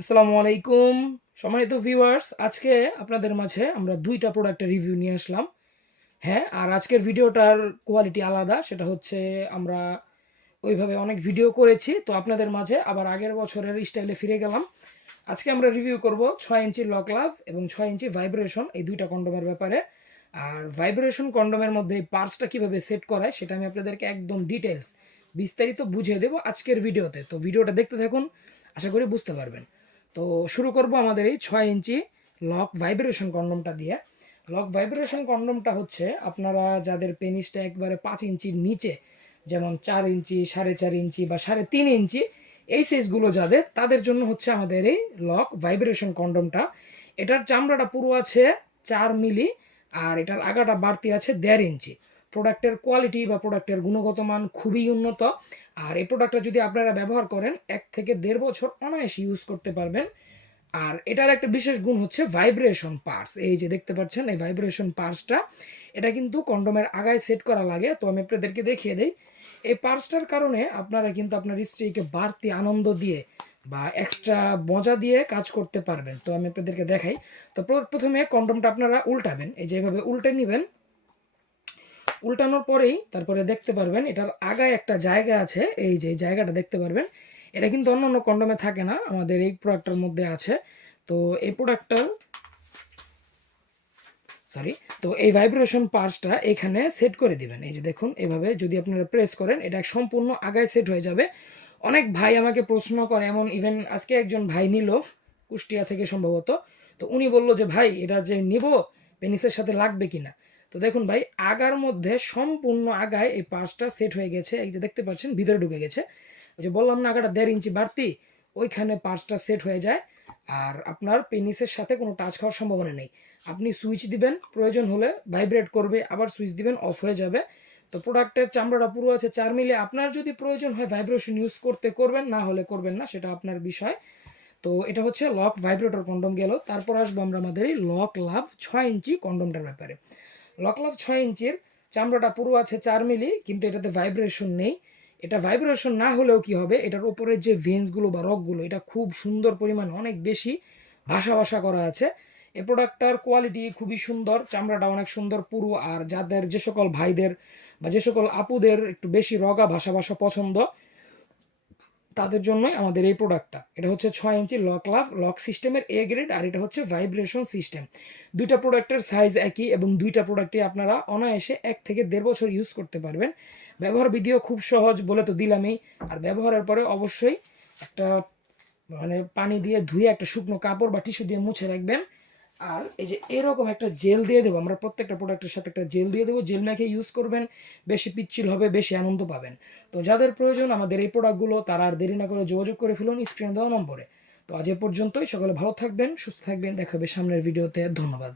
আসসালামু আলাইকুম সম্মানিত ভিউয়ার্স, আজকে আপনাদের মাঝে আমরা ২টা প্রোডাক্টের রিভিউ নিয়ে আসলাম। হ্যাঁ, আর আজকের ভিডিওটার কোয়ালিটি আলাদা। সেটা হচ্ছে আমরা ওইভাবে অনেক ভিডিও করেছি। তো আপনাদের মাঝে আবার আগের বছরের স্টাইলে ফিরে গেলাম। আজকে আমরা রিভিউ করব ৬ ইঞ্চি লক লাভ এবং ৬ ইঞ্চি ভাইব্রেশন এই ২টা কন্ডোমের ব্যাপারে। আর ভাইব্রেশন কন্ডোমের মধ্যে এই পার্টসটা কিভাবে সেট করায় সেটা আমি আপনাদেরকে একদম ডিটেইলস বিস্তারিত বুঝিয়ে দেব আজকের ভিডিওতে। তো ভিডিওটা দেখতে থাকুন, আশা করি বুঝতে পারবেন। তো শুরু করব আমাদের এই ৬ ইঞ্চি লক ভাইব্রেশন কন্ডোমটা দিয়ে। লক ভাইব্রেশন কন্ডোমটা হচ্ছে আপনারা যাদের পেনিসটা একবারে ৫ ইঞ্চির নিচে, যেমন ৪ ইঞ্চি, ৪.৫ ইঞ্চি বা ৩.৫ ইঞ্চি, এই সাইজগুলো যাদের, তাদের জন্য হচ্ছে আমাদের এই লক ভাইব্রেশন কন্ডোমটা। এটার চামড়াটা পুরো আছে ৪ মিলি, আর এটার আগাটা বাড়তি আছে ১.৫ ইঞ্চি। প্রোডাক্টের কোয়ালিটি বা প্রোডাক্টের গুণগত মান খুবই উন্নত। আর এই প্রোডাক্টটা যদি আপনারা ব্যবহার করেন ১ থেকে ১.৫ বছর অনায়াসে ইউজ করতে পারবেন। আর এটার একটা বিশেষ গুণ হচ্ছে ভাইব্রেশন পার্টস। এই যে দেখতে পাচ্ছেন এই ভাইব্রেশন পার্টসটা, এটা কিন্তু কন্ডোমের আগায় সেট করা লাগে। তো আমি আপনাদেরকে দেখিয়ে দেই। এই পার্টসটার কারণে আপনারা কিন্তু আপনার স্ত্রীকে বাড়তি আনন্দ দিয়ে বা এক্সট্রা মজা দিয়ে কাজ করতে পারবেন। তো আমি আপনাদেরকে দেখাই। তো প্রথমে কন্ডোমটা আপনারা উল্টাবেন, এই যে এভাবে উল্টে নেবেন। উল্টানোর পরেই তারপরে দেখতে পারবেন এটার আগায় একটা জায়গা আছে, এই যে এই জায়গাটা দেখতে পারবেন। এটা কিন্তু অন্যান্য কন্ডোমে থাকে না, আমাদের এই প্রোডাক্টটার মধ্যে আছে। তো এই প্রোডাক্টটার সরি তো এই ভাইব্রেশন পার্টসটা এখানে সেট করে দিবেন। এই যে দেখুন, এভাবে যদি আপনারা প্রেস করেন এটা সম্পূর্ণ আগায় সেট হয়ে যাবে। অনেক ভাই আমাকে প্রশ্ন করে, এমন ইভেন আজকে একজন ভাই নিল কুষ্টিয়া থেকে সম্ভবত। তো উনি বলল যে ভাই এটা যে নিব পেনিসের সাথে লাগবে কিনা। তো দেখুন ভাই, আগার মধ্যে সম্পূর্ণ আগায় এই পার্টসটা সেট হয়ে গেছে। এই যে দেখতে পাচ্ছেন ভিতরে ঢুকে গেছে। ওই যে বললাম না, আগাটা ১.৫ ইঞ্চি বাড়তি, ওইখানে পার্টসটা সেট হয়ে যায়। আর আপনার পেনিসের সাথে কোনো টাচ খাওয়ার সম্ভাবনা নেই। আপনি সুইচ দিবেন, প্রয়োজন হলে ভাইব্রেট করবে, আবার সুইচ দিবেন, অফ হয়ে যাবে। তো প্রোডাক্টের চামড়াটা পুরো আছে ৪ মিলি। আপনার যদি প্রয়োজন হয় ভাইব্রেশন ইউজ করতে করবেন, না হলে করবেন না, সেটা আপনার বিষয়। তো এটা হচ্ছে লক ভাইব্রেটর কন্ডোম গেল। তারপর আসবো আমরা আমাদের এই লক লাভ ৬ ইঞ্চি কন্ডোমটার ব্যাপারে। লক লাভ ৬ ইঞ্চির চামড়াটা পুরো আছে ৪ মিলি, কিন্তু এটাতে ভাইব্রেশন নেই। এটা ভাইব্রেশন না হলেও কি হবে, এটার উপরের যে ভেন্সগুলো বা রকগুলো, এটা খুব সুন্দর পরিমাণে অনেক বেশি ভাসা ভাসা করা আছে। এই প্রোডাক্টটার কোয়ালিটি খুবই সুন্দর, চামড়াটা অনেক সুন্দর পুরো। আর যাদের যে সকল ভাইদের বা যে সকল আপুদের একটু বেশি রগা ভাসা ভাসা পছন্দ, তাদের জন্যই আমাদের এই প্রোডাক্টটা। এটা হচ্ছে ৬ ইঞ্চি লক লাভ লক সিস্টেমের এ গ্রেড, আর এটা হচ্ছে ভাইব্রেশন সিস্টেম। দুইটা প্রোডাক্টের সাইজ একই এবং দুইটা প্রোডাক্টই আপনারা অনায়াসে ১ থেকে ১.৫ বছর ইউজ করতে পারবেন। ব্যবহার বিধিও খুব সহজ, বলে তো দিলামই। আর ব্যবহারের পরে অবশ্যই একটা পানি দিয়ে ধুয়ে একটা শুকনো কাপড় বা টিস্যু দিয়ে মুছে রাখবেন। আর এই যে এরকম একটা জেল দিয়ে দেবো আমরা, প্রত্যেকটা প্রোডাক্টের সাথে একটা জেল দিয়ে দেবো। জেল মেখে ইউজ করবেন, বেশি পিচ্ছিল হবে, বেশি আনন্দ পাবেন। তো যাদের প্রয়োজন আমাদের এই প্রোডাক্টগুলো, তারা আর দেরি না করে যোগাযোগ করে ফেলুন স্ক্রিনে দেওয়া নম্বরে। তো আজ এ পর্যন্তই। সকলে ভালো থাকবেন, সুস্থ থাকবেন, দেখা হবে সামনের ভিডিওতে। ধন্যবাদ।